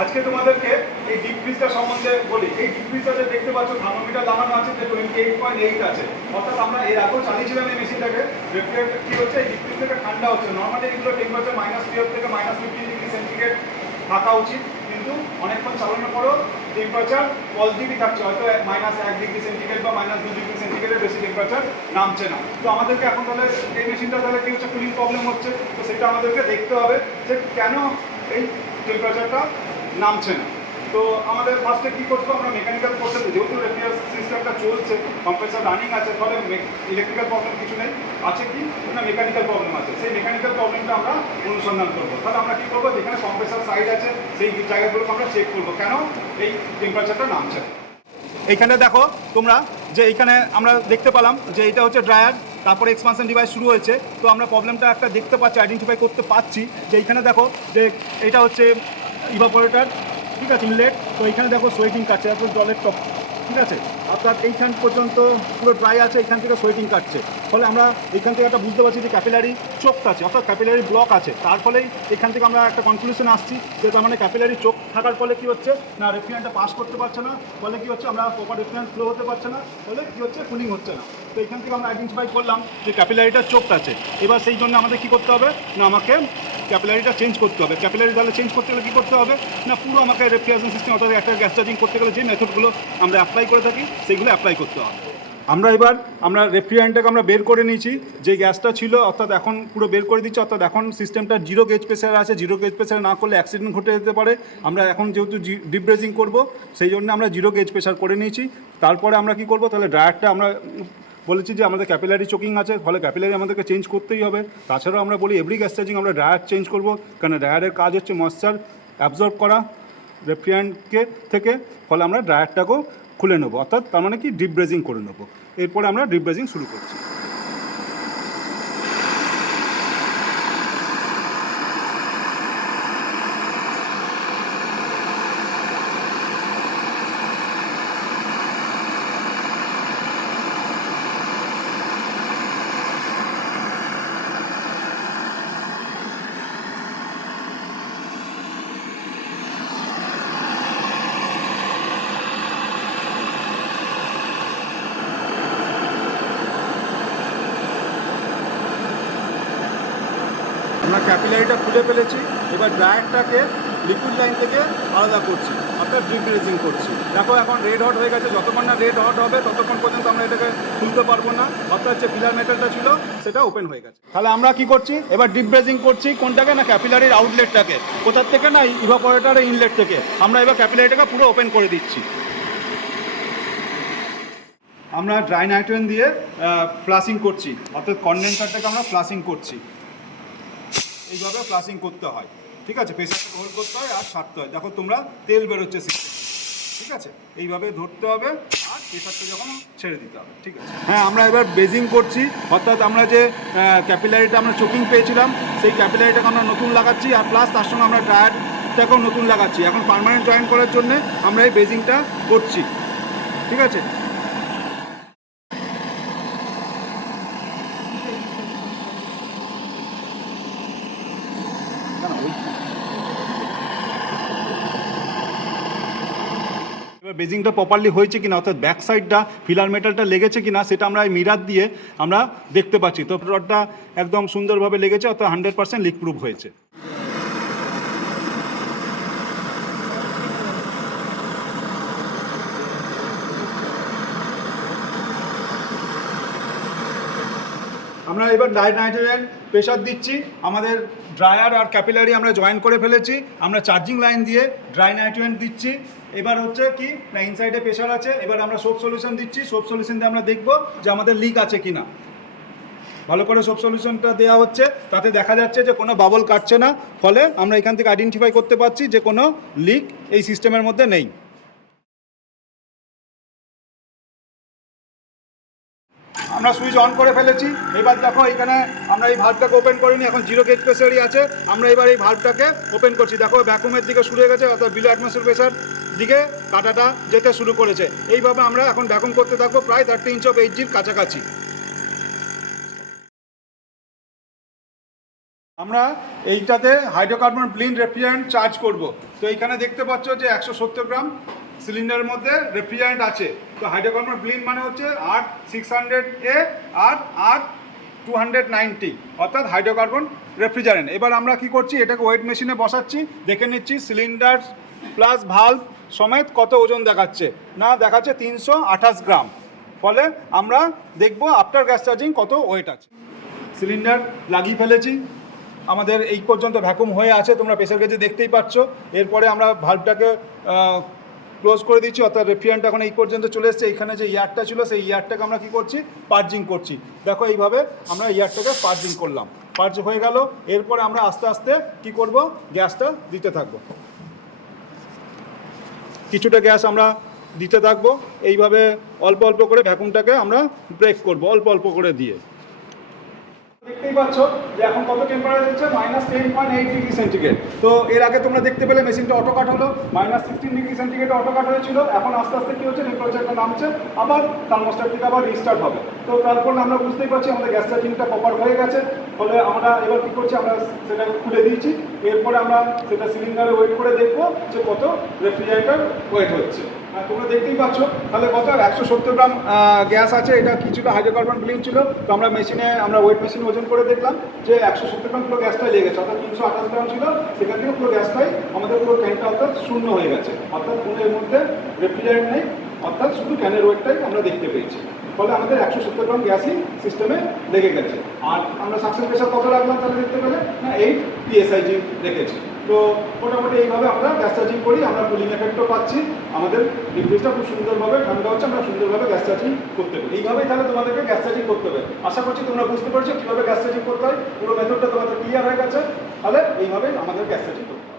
আজকে তোমাদেরকে এই ডিপ ফ্রিজটা সম্বন্ধে বলি। এই ডিপ ফ্রিজটাতে দেখতে পাচ্ছ থার্মোমিটার লাগানো আছে, যে 28.8 আছে। অর্থাৎ আমরা এর আগেও চালিয়েছিলাম এই মেশিনটাকে। রেফ্রিজারেটর কি হচ্ছে, এই ডিপ ফ্রিজ থেকে ঠান্ডা হচ্ছে। নর্মালি এগুলো টেম্পারেচার -12 থেকে -15 ডিগ্রি সেন্টিগ্রেড থাকা উচিত, কিন্তু অনেকক্ষণ চালানোর পরেও টেম্পারেচার পজিটিভই থাকছে। হয়তো -1 ডিগ্রি সেন্টিগ্রেড বা -2 ডিগ্রি সেন্টিগ্রেডের বেশি টেম্পারেচার নামছে না। তো আমাদেরকে এখন তাহলে এই মেশিনটা তাহলে কি হচ্ছে, কুলিং প্রবলেম হচ্ছে। তো সেটা আমাদেরকে দেখতে হবে যে কেন এই টেম্পারেচারটা নামছে না। তো আমাদের ফার্স্টে কী করতে হবে, আমরা মেকানিক্যাল করতে হবে। যেহেতু রেফ্রিজারেটর সিস্টেমটা চলছে, কম্প্রেসার রানিং আছে, ফলে ইলেকট্রিক্যাল প্রবলেম কিছু নেই। আছে কি না, মেকানিক্যাল প্রবলেম আছে। সেই মেকানিক্যাল প্রবলেমটা আমরা অনুসন্ধান করবো। তাহলে আমরা কী করবো, যেখানে কম্প্রেসার সাইড আছে সেই জায়গাগুলোকে আমরা চেক করবো কেন এই টেম্পারেচারটা নামছে। এইখানে দেখো তোমরা যে এইখানে আমরা দেখতে পেলাম যে এটা হচ্ছে ড্রায়ার, তারপরে এক্সপানশন ডিভাইস শুরু হয়েছে। তো আমরা প্রবলেমটা একটা দেখতে পাচ্ছি, আইডেন্টিফাই করতে পারছি যে এইখানে দেখো যে এটা হচ্ছে ইভাপোরেটর, ঠিক আছে, ইনলেট। তো এইখানে দেখো সোয়েটিং কাটছে, এত জলের টপ, ঠিক আছে। অর্থাৎ এইখান পর্যন্ত পুরো ড্রাই আছে, এইখান থেকে সোয়েটিং কাটছে। ফলে আমরা এইখান থেকে একটা বুঝতে পারছি যে ক্যাপিলারি চোক আছে, অর্থাৎ ক্যাপিলারি ব্লক আছে। তার ফলেই এখান থেকে আমরা একটা কনক্লুশন আসছি যে তার মানে ক্যাপিলারি চোক থাকার ফলে কী হচ্ছে না, রেফ্রিজারেন্টটা পাস করতে পারছে না। ফলে কী হচ্ছে, আমরা প্রপার রেফ্রিজারেন্ট ফ্লো হতে পারছে না, ফলে কী হচ্ছে, কুলিং হচ্ছে না। তো এখান থেকে আমরা আইডেন্টিফাই করলাম যে ক্যাপিলারিটা চোক আছে। এবার সেই জন্য আমাদের কী করতে হবে না, আমাকে ক্যাপিলারিটা চেঞ্জ করতে হবে। ক্যাপিলারি তাহলে চেঞ্জ করতে গেলে কী করতে হবে না, পুরো আমাকে রেফ্রিজারেশন সিস্টেম অর্থাৎ একটা গ্যাস চার্জিং করতে গেলে যে মেথডগুলো আমরা অ্যাপ্লাই করে থাকি সেইগুলো অ্যাপ্লাই করতে হবে। আমরা রেফ্রিজারেন্টটাকে আমরা বের করে নিয়েছি, যে গ্যাসটা ছিল অর্থাৎ এখন পুরো বের করে দিচ্ছি। অর্থাৎ এখন সিস্টেমটা 0 গেজ প্রেসার আছে। 0 গেজ প্রেসার না করলে অ্যাক্সিডেন্ট ঘটে যেতে পারে। আমরা এখন যেহেতু ডিপ ব্রেজিং করবো, সেই জন্য আমরা 0 গেজ প্রেসার করে নিয়েছি। তারপরে আমরা কি করব, তাহলে ড্রায়ারটা আমরা বলেছি যে আমাদের ক্যাপিলারি চোকিং আছে, ফলে ক্যাপিলারি আমাদেরকে চেঞ্জ করতেই হবে। তাছাড়াও আমরা বলি এভরি গ্যাস চার্জিং আমরা ড্রায়ার চেঞ্জ করব, কারণ ড্রায়ারের কাজ হচ্ছে ময়েশ্চার অ্যাবজর্ব করা রেফ্রিজারেন্টকে থেকে। ফলে আমরা ড্রায়ারটাকেও খুলে নেবো, অর্থাৎ তার মানে কি ডিপ ব্রেজিং করে নেবো। এরপরে আমরা ডিপ ব্রেজিং শুরু করছি। আমরা ক্যাপিলারিটা খুলে ফেলেছি। এবার ড্রায়ারটাকে লিকুইড লাইন থেকে আলাদা করছি, অর্থাৎ ডিপ ব্রেজিং করছি। দেখো এখন রেড হট হয়ে গেছে। যতক্ষণ না রেড হট হবে ততক্ষণ পর্যন্ত আমরা এটাকে খুলতে পারবো না, অর্থাৎ যে পিলার মেটালটা ছিল সেটা ওপেন হয়ে গেছে। তাহলে আমরা কি করছি, এবার ডিপ ব্রেজিং করছি কোনটাকে না, ক্যাপিলারির আউটলেটটাকে। কোথার থেকে না, ইভাপোরেটরের ইনলেট থেকে। আমরা এবার ক্যাপিলারিটাকে পুরো ওপেন করে দিচ্ছি। আমরা ড্রাই নাইট্রোজেন দিয়ে ফ্লাশিং করছি, অর্থাৎ কনডেন্সারটাকে আমরা ফ্লাশিং করছি। এইভাবে ফ্লাশিং করতে হয়, ঠিক আছে। প্রেসারটাকে হোল্ড করতে হয় আর ছাড়তে হয়। দেখো তোমরা তেল বেরোচ্ছে সিস্টেম, ঠিক আছে। এইভাবে ধরতে হবে আর প্রেসারটা যখন ছেড়ে দিতে হবে, ঠিক আছে। হ্যাঁ, আমরা এবার বেজিং করছি, অর্থাৎ আমরা যে ক্যাপিলারিটা আমরা চোকিং পেয়েছিলাম সেই ক্যাপিলারিটাকে আমরা নতুন লাগাচ্ছি, আর প্লাস তার সঙ্গে আমরা ড্রায়ারটাকেও নতুন লাগাচ্ছি। এখন পার্মানেন্ট জয়েন করার জন্য আমরা এই বেজিংটা করছি, ঠিক আছে। এবার বেজিংটা প্রপারলি হয়েছে কিনা, অর্থাৎ ব্যাক সাইডটা ফিলার মেটালটা লেগেছে কিনা সেটা আমরা এই মিরার দিয়ে আমরা দেখতে পাচ্ছি। তো রডটা একদম সুন্দরভাবে লেগেছে, অর্থাৎ 100% লিক প্রুফ হয়েছে। আমরা এবার ড্রাই নাইট্রোজেন প্রেশার দিচ্ছি। আমাদের ড্রায়ার আর ক্যাপিলারি আমরা জয়েন করে ফেলেছি। আমরা চার্জিং লাইন দিয়ে ড্রাই নাইট্রোজেন দিচ্ছি। এবার হচ্ছে কি না, ইনসাইডে প্রেশার আছে। এবার আমরা সোপ সলিউশন দিচ্ছি। সোপ সলিউশন দিয়ে আমরা দেখব যে আমাদের লিক আছে কি না। ভালো করে সোপ সলিউশনটা দেওয়া হচ্ছে, তাতে দেখা যাচ্ছে যে কোনো বাবল কাটছে না। ফলে আমরা এখান থেকে আইডেন্টিফাই করতে পারছি যে কোনো লিক এই সিস্টেমের মধ্যে নেই। আমরা সুইচ অন করে ফেলেছি। এবার দেখো এখানে আমরা এই ভাল্বটাকে ওপেন করিনি, এখন 0 গেজ প্রেসারই আছে। আমরা এবার এই ভাল্বটাকে ওপেন করছি। দেখো ভ্যাকুমের দিকে শুরু হয়ে গেছে, অর্থাৎ বিলো অ্যাটমসফিয়ার প্রেসার দিকে কাটাটা যেতে শুরু করেছে। এইভাবে আমরা এখন ভ্যাকুম করতে থাকবো প্রায় 30 ইঞ্চ অফ এইচজির কাছাকাছি। আমরা এইটাতে হাইড্রোকার্বন ব্লিন রেফ্রিজারেন্ট চার্জ করব। তো এইখানে দেখতে পাচ্ছ যে 170 গ্রাম সিলিন্ডারের মধ্যে রেফ্রিজারেন্ট আছে। তো হাইড্রোকার্বন ব্লিন মানে হচ্ছে R600A আর R290, অর্থাৎ হাইড্রোকার্বন রেফ্রিজারেন্ট। এবার আমরা কি করছি, এটাকে ওয়েট মেশিনে বসাচ্ছি, দেখে নিচ্ছি সিলিন্ডার প্লাস ভালভ সমেত কত ওজন দেখাচ্ছে। না, দেখাচ্ছে 328 গ্রাম। ফলে আমরা দেখব আফটার গ্যাস চার্জিং কত ওয়েট আছে। সিলিন্ডার লাগিয়ে ফেলেছি, আমাদের এই পর্যন্ত ভ্যাকুম হয়ে আছে, তোমরা প্রেসার গেজে দেখতেই পাচ্ছ। এরপরে আমরা ভালভটাকে ক্লোজ করে দিচ্ছি, অর্থাৎ রেফ্রিজারেন্ট এখন এই পর্যন্ত চলে এসেছে। এইখানে যে ইয়ারটা ছিল সেই ইয়ারটাকে আমরা কি করছি, পার্জিং করছি। দেখো এইভাবে আমরা ইয়ারটাকে পার্জিং করলাম, পার্জ হয়ে গেল। এরপরে আমরা আস্তে আস্তে কি করব, গ্যাসটা দিতে থাকবো। কিছুটা গ্যাস আমরা দিতে থাকবো, এইভাবে অল্প অল্প করে ভ্যাকুমটাকে আমরা ব্রেক করব, অল্প অল্প করে দিয়ে। দেখতেই পাচ্ছ যে এখন কত টেম্পারেচার হচ্ছে, -10.8 ডিগ্রি সেন্টিগ্রেড। তো এর আগে তোমরা দেখতে পেলে মেশিনটা অটো কাট হলো, -16 ডিগ্রি সেন্টিগ্রেডে অটো কাট হয়েছিল। এখন আস্তে আস্তে কী হচ্ছে, টেম্পারেচারটা নামছে, আবার থার্মোস্ট্যাট থেকে আবার রিস্টার্ট হবে। তো তারপর আমরা বুঝতেই পারছি আমাদের গ্যাস চার্জিংটা প্রপার হয়ে গেছে। ফলে আমরা এবার কী করছি, আমরা সেটাকে খুলে দিয়েছি। এরপরে আমরা সেটা সিলিন্ডারে ওয়েট করে দেখবো যে কত রেফ্রিজারেটর ওয়েট হচ্ছে। তোমরা দেখতেই পাচ্ছ তাহলে কত, 170 গ্রাম গ্যাস আছে। এটা কিছুটা হাইড্রোকার্বন ব্লিন ছিল। তো আমরা ওয়েট মেশিনে ওজন করে দেখলাম যে 170 গ্রাম পুরো গ্যাসটাই লেগেছে, অর্থাৎ 328 গ্রাম ছিল, সেখান থেকে পুরো গ্যাসটাই আমাদের পুরো ক্যানটা অর্থাৎ শূন্য হয়ে গেছে, অর্থাৎ কোনো এর মধ্যে রেফ্রিজারেন্ট নেই, অর্থাৎ শুধু ক্যানের ওয়েটটাই আমরা দেখতে পেয়েছি। ফলে আমাদের 170 গ্রাম গ্যাসই সিস্টেমে লেগে গেছে। আর আমরা সাকসেস প্রেশার কত রাখলাম তাহলে দেখতে পেলে, না 8 PSI রেখেছি। তো মোটামুটি এইভাবে আমরা গ্যাস চার্জিং করি, আমরা কুলিং এফেক্টও পাচ্ছি, আমাদের ডিপ ফ্রিজটা খুব সুন্দরভাবে ঠান্ডা হচ্ছে, আমরা সুন্দরভাবে গ্যাস চার্জিং করতে পারি। এইভাবেই তাহলে তোমাদেরকে গ্যাস চার্জিং করতে হবে। আশা করছি তোমরা বুঝতে পারছো কীভাবে গ্যাস চার্জিং করতে হয়, পুরো মেথডটা তোমাদের ক্লিয়ার হয়ে গেছে। তাহলে এইভাবেই আমাদের গ্যাস চার্জিং করতে হবে।